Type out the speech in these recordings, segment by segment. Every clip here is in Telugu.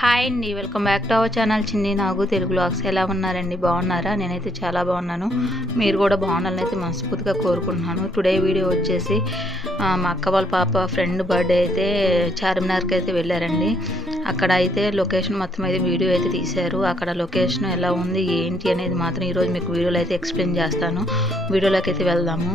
హాయ్ అండి welcome back to our channel Chinni Nagu Telugu blogs ఎలా ఉన్నారండి? బాగున్నారా? నేనైతే చాలా బాగున్నాను. మీరు కూడా బాగుండాలని అయితే మనస్ఫూర్తిగా కోరుకుంటున్నాను. టుడే వీడియో వచ్చేసి మా అక్క వాళ్ళ పాప ఫ్రెండ్ బర్త్డే అయితే చార్మినార్కి అయితే వెళ్ళారండి. అక్కడ అయితే లొకేషన్ మొత్తం అయితే వీడియో అయితే తీశారు. అక్కడ లొకేషన్ ఎలా ఉంది ఏంటి అనేది మాత్రం ఈరోజు మీకు వీడియోలో అయితే ఎక్స్ప్లెయిన్ చేస్తాను. వీడియోలోకి అయితే వెళ్దాము.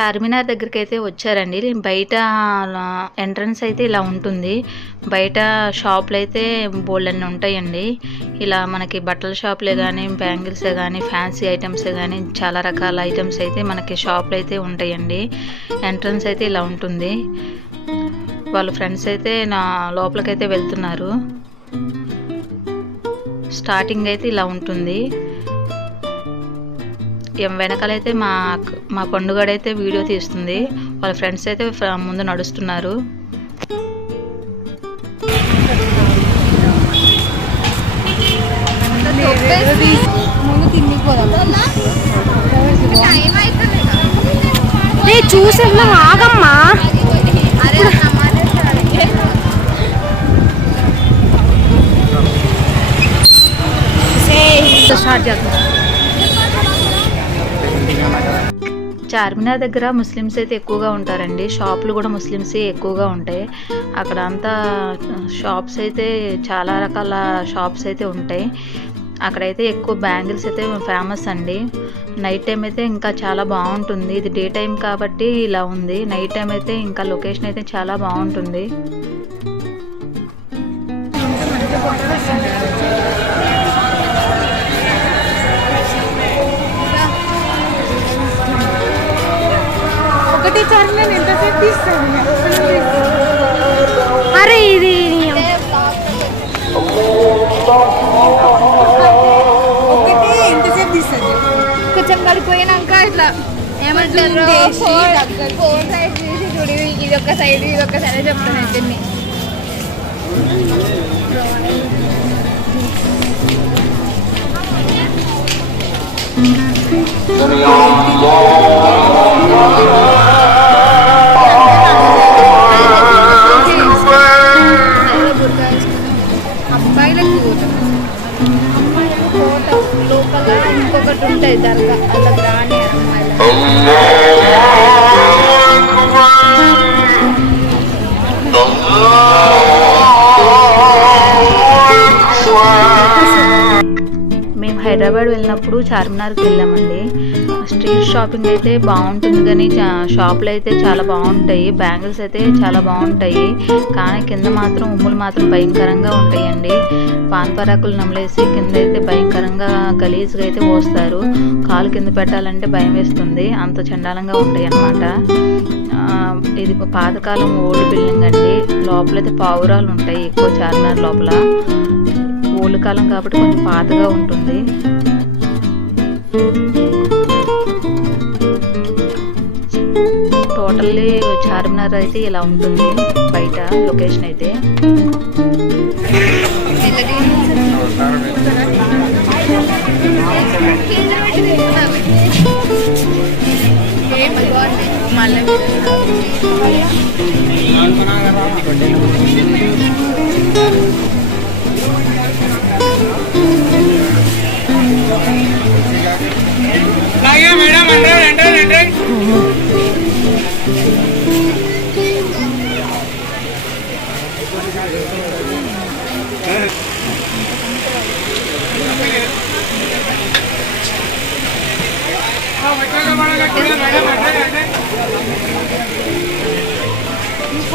చార్మినార్ దగ్గరికి అయితే వచ్చారండి బయట ఎంట్రన్స్ అయితే ఇలా ఉంటుంది. బయట షాపులు అయితే బోల్డన్ని ఉంటాయండి. ఇలా మనకి బట్టల షాపులే కానీ బ్యాంగిల్సే కానీ ఫ్యాన్సీ ఐటమ్సే కానీ చాలా రకాల ఐటమ్స్ అయితే మనకి షాపులు అయితే ఉంటాయండి. ఎంట్రన్స్ అయితే ఇలా ఉంటుంది. వాళ్ళ ఫ్రెండ్స్ అయితే నా లోపలికైతే వెళ్తున్నారు. స్టార్టింగ్ అయితే ఇలా ఉంటుంది. వెనకాలైతే మా మా పండుగడైతే వీడియో తీస్తుంది. వాళ్ళ ఫ్రెండ్స్ అయితే ముందు నడుస్తున్నారు. ముందు తిండిపోదాం చూసి ఆగమ్మా స్టార్ట్ చేద్దాం. చార్మినార్ దగ్గర ముస్లిమ్స్ అయితే ఎక్కువగా ఉంటారండి. షాపులు కూడా ముస్లిమ్సే ఎక్కువగా ఉంటాయి. అక్కడ అంతా షాప్స్ అయితే చాలా రకాల షాప్స్ అయితే ఉంటాయి. అక్కడైతే ఎక్కువ బ్యాంగిల్స్ అయితే ఫేమస్ అండి. నైట్ టైం అయితే ఇంకా చాలా బాగుంటుంది. ఇది డే టైం కాబట్టి ఇలా ఉంది. నైట్ టైం అయితే ఇంకా లొకేషన్ అయితే చాలా బాగుంటుంది. ఒకటి చార్మినార్ ఎంతసేపు తీస్తాను అరే ఇది ఒకటి ఎంతసేపు తీస్తుంది కొంచెం పడిపోయినాక ఇట్లా ఏమంటారు Zoom చేసి ఫోర్ దగ్గరికి. ఫోర్ సైడ్ తీసి చూడు ఇది ఒక సైడ్ ఇది ఒక సైడ్ చెప్తాను అయితే అబ్బాయిలకు మేము హైదరాబాద్ వెళ్ళినప్పుడు చార్మినార్కి వెళ్ళామండి. స్ట్రీట్ షాపింగ్ అయితే బాగుంటుంది కానీ షాపులు అయితే చాలా బాగుంటాయి. బ్యాంగిల్స్ అయితే చాలా బాగుంటాయి. కానీ కింద మాత్రం ఉమ్ములు మాత్రం భయంకరంగా ఉంటాయండి. పాన్ పరాకులు నమలేసి కింద అయితే భయంకరంగా గలీజ్గా అయితే పోస్తారు. కాలు కింద పెట్టాలంటే భయం వేస్తుంది. అంత చండాలంగా ఉంటాయి అన్నమాట ఇది పాతకాలం ఓల్డ్ బిల్డింగ్ అండి. లోపలైతే పావురాలు ఉంటాయి ఎక్కువ చార్మినార్ లోపల. ఓల్డ్ కాలం కాబట్టి కొంచెం పాతగా ఉంటుంది. టోటల్లీ చార్మినార్ అయితే ఇలా ఉంటుంది బయట లొకేషన్ అయితే. మేడం హండ్రెడ్ హండ్రెడ్ హండ్రెడ్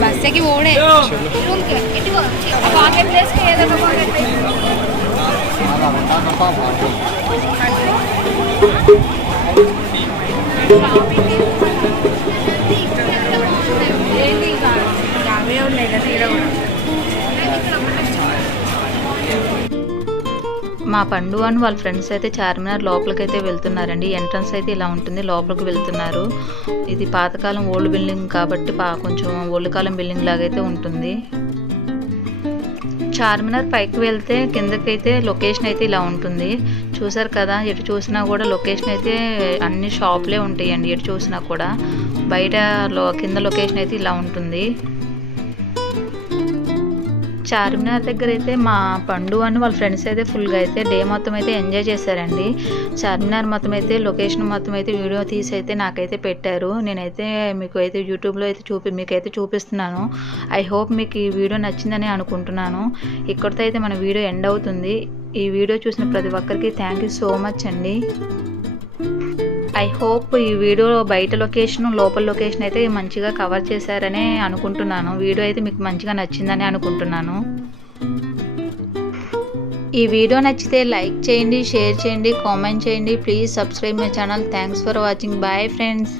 బస్సుకి ఓడే రూమ్కి ఇటు పాకెట్ ప్లేస్ ఏదో మా పండు అని వాళ్ళ ఫ్రెండ్స్ అయితే చార్మినార్ లోపలికి అయితే వెళ్తున్నారండి. ఎంట్రన్స్ అయితే ఇలా ఉంటుంది లోపలికి వెళ్తున్నారు. ఇది పాతకాలం ఓల్డ్ బిల్డింగ్ కాబట్టి పా కొంచెం ఓల్డ్ కాలం బిల్డింగ్ లాగైతే ఉంటుంది. చార్మినార్ పైకి వెళ్తే కిందకైతే లొకేషన్ అయితే ఇలా ఉంటుంది. చూసారు కదా ఎటు చూసినా కూడా లొకేషన్ అయితే అన్ని షాప్లే ఉంటాయండి ఎటు చూసినా కూడా. బయట లో కింద లొకేషన్ అయితే ఇలా ఉంటుంది. చార్మినార్ దగ్గర అయితే మా పండు అని వాళ్ళ ఫ్రెండ్స్ అయితే ఫుల్గా అయితే డే మొత్తం అయితే ఎంజాయ్ చేశారండి. చార్మినార్ మొత్తం అయితే లొకేషన్ మొత్తం అయితే వీడియో తీసి అయితే నాకైతే పెట్టారు. నేనైతే మీకు అయితే యూట్యూబ్లో అయితే చూపి మీకైతే చూపిస్తున్నాను. ఐ హోప్ మీకు ఈ వీడియో నచ్చిందని అనుకుంటున్నాను. ఇక్కడితో అయితే మన వీడియో ఎండ్ అవుతుంది. ఈ వీడియో చూసిన ప్రతి ఒక్కరికి థ్యాంక్ యూ సో మచ్ అండి. ఐ హోప్ ఈ వీడియో బయట లొకేషన్ లోపల లొకేషన్ అయితే మంచిగా కవర్ చేశారని అనుకుంటున్నాను. వీడియో అయితే మీకు మంచిగా నచ్చిందని అనుకుంటున్నాను. ఈ వీడియో నచ్చితే లైక్ చేయండి షేర్ చేయండి కామెంట్ చేయండి. Please subscribe my channel thanks for watching bye friends